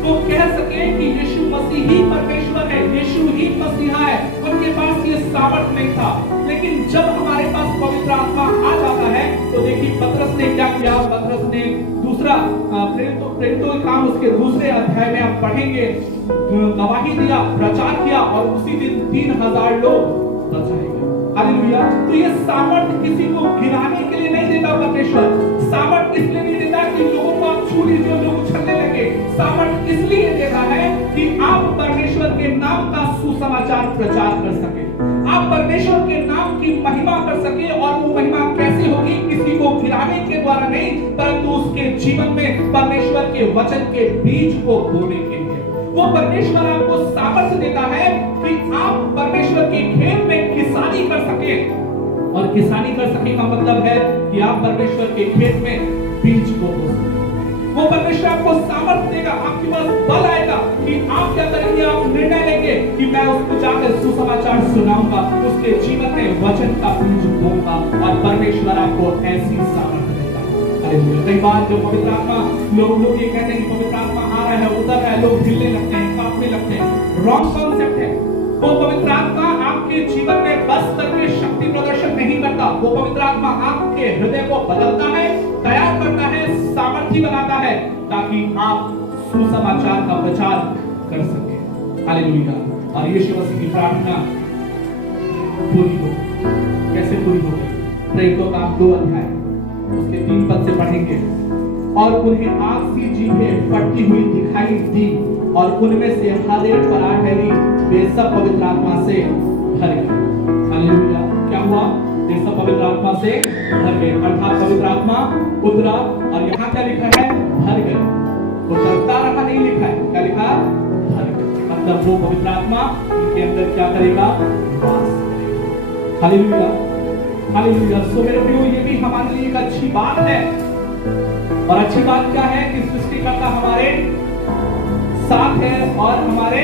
तो कह सके कि यीशु मसीह ही परमेश्वर है, यीशु ही मसीहा है। उनके पास ये सामर्थ्य नहीं था। लेकिन जब हमारे पास पवित्र आत्मा आ जाता है तो देखिए पतरस ने क्या किया। पतरस ने दूसरा प्रेरितों के काम उसके दूसरे अध्याय में आप पढ़ेंगे, गवाही दिया, प्रचार किया और उसी दिन 3000 लोग बचाए गए। हालेलुया। तो ये सामर्थ्य किसी को गिराने के लिए नहीं देता परमेश्वर, सामर्थ्य इसलिए नहीं देता कि लोगों को आप छू लीजिए लोग उछलने लगे, सामर्थ्य इसलिए देता है कि आप परमेश्वर के नाम का सुसमाचार प्रचार कर सके, आप परमेश्वर के नाम की महिमा कर सके। और वो महिमा कैसे होगी, किसी को गिराने के द्वारा नहीं, परंतु उसके जीवन में परमेश्वर के वचन के बीज को बोने के लिए। वो परमेश्वर आपको सामर्थ्य देता है कि आप परमेश्वर के खेत में किसानी कर सके। और किसानी कर सके का मतलब है कि आप परमेश्वर के खेत में बीज को बो सके। वो परमेश्वर आपको सामर्थ्य देगा, आपके पास बल आएगा कि आप क्या करेंगे, आप निर्णय लेंगे कि मैं उसको जाकर सुसमाचार सुनाऊंगा, उसके जीवन में वचन का बीज बोऊंगा और परमेश्वर आपको ऐसी सामर्थ्य देगा। हालेलुया। कई बार जो पवित्र आत्मा लोग ये कहते हैं कि पवित्र आत्मा आ रहा है, उतर रहा है, लोग हिलने लगते हैं, कांपने लगते हैं। रॉन्ग कॉन्सेप्ट है। वो पवित्र आत्मा आपके जीवन में बस करके शक्ति प्रदर्शन नहीं करता, वो पवित्र आत्मा आपके हृदय को बदलता है, तैयार करता है, सामर्थ्य बनाता है ताकि आप सुसमाचार का प्रचार कर सके। हालेलुया। और यीशु मसीह की प्रार्थना पूरी हो। कैसे पूरी हो गई? प्रेरितों का 2 अध्याय उसके 3 पद से पढ़ेंगे। और उन्हें आग सी जीभें फटती हुई दिखाई दी और उनमें से हर एक पराग ठहरी, वे सब पवित्र आत्मा से भर गए। हालेलुया। क्या हुआ? वे सब पवित्र आत्मा से भर गए। अर्थात पवित्र आत्मा उतरा। और यहाँ क्या लिखा है? भर गए। उतरता रहा नहीं लिखा है, क्या लिखा? भर गए। मतलब वो पवित्र आत्मा उनके अंदर क्या करेगा? वास करेगा। हालेलुया। हालेलुया। सो मेरे प्रियो, ये भी हमारे लिए एक अच्छी बात है। और अच्छी बात क्या है कि सृष्टिकर्ता हमारे साथ है और हमारे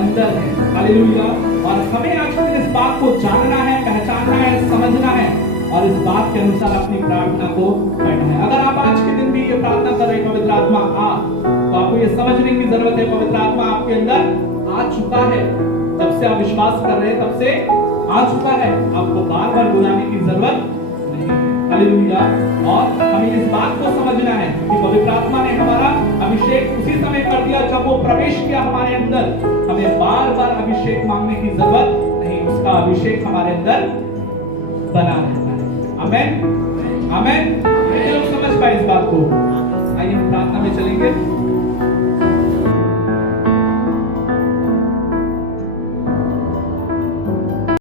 अंदर है। हालेलुया। और हमें आज के दिन इस बात को जानना है, पहचानना है, समझना है और इस बात के अनुसार अपनी प्रार्थना को करना है। अगर आप आज के दिन भी ये प्रार्थना कर रहे हैं पवित्र आत्मा आ, तो आपको ये समझने की जरूरत है पवित्र आत्मा आपके अंदर आ चुका है। जब से आप विश्वास कर रहे हैं तब से आ चुका है, आपको बार बार बुलाने की जरूरत नहीं है। हालेलुया। और हमें इस बात को समझना है कि पवित्र आत्मा ने हमारा अभिषेक उसी समय कर दिया जब वो प्रवेश किया हमारे अंदर। हमें बार बार अभिषेक मांगने की जरूरत नहीं, उसका अभिषेक हमारे अंदर बना रहता है। आमेन। आमेन। समझ पाए इस बात को?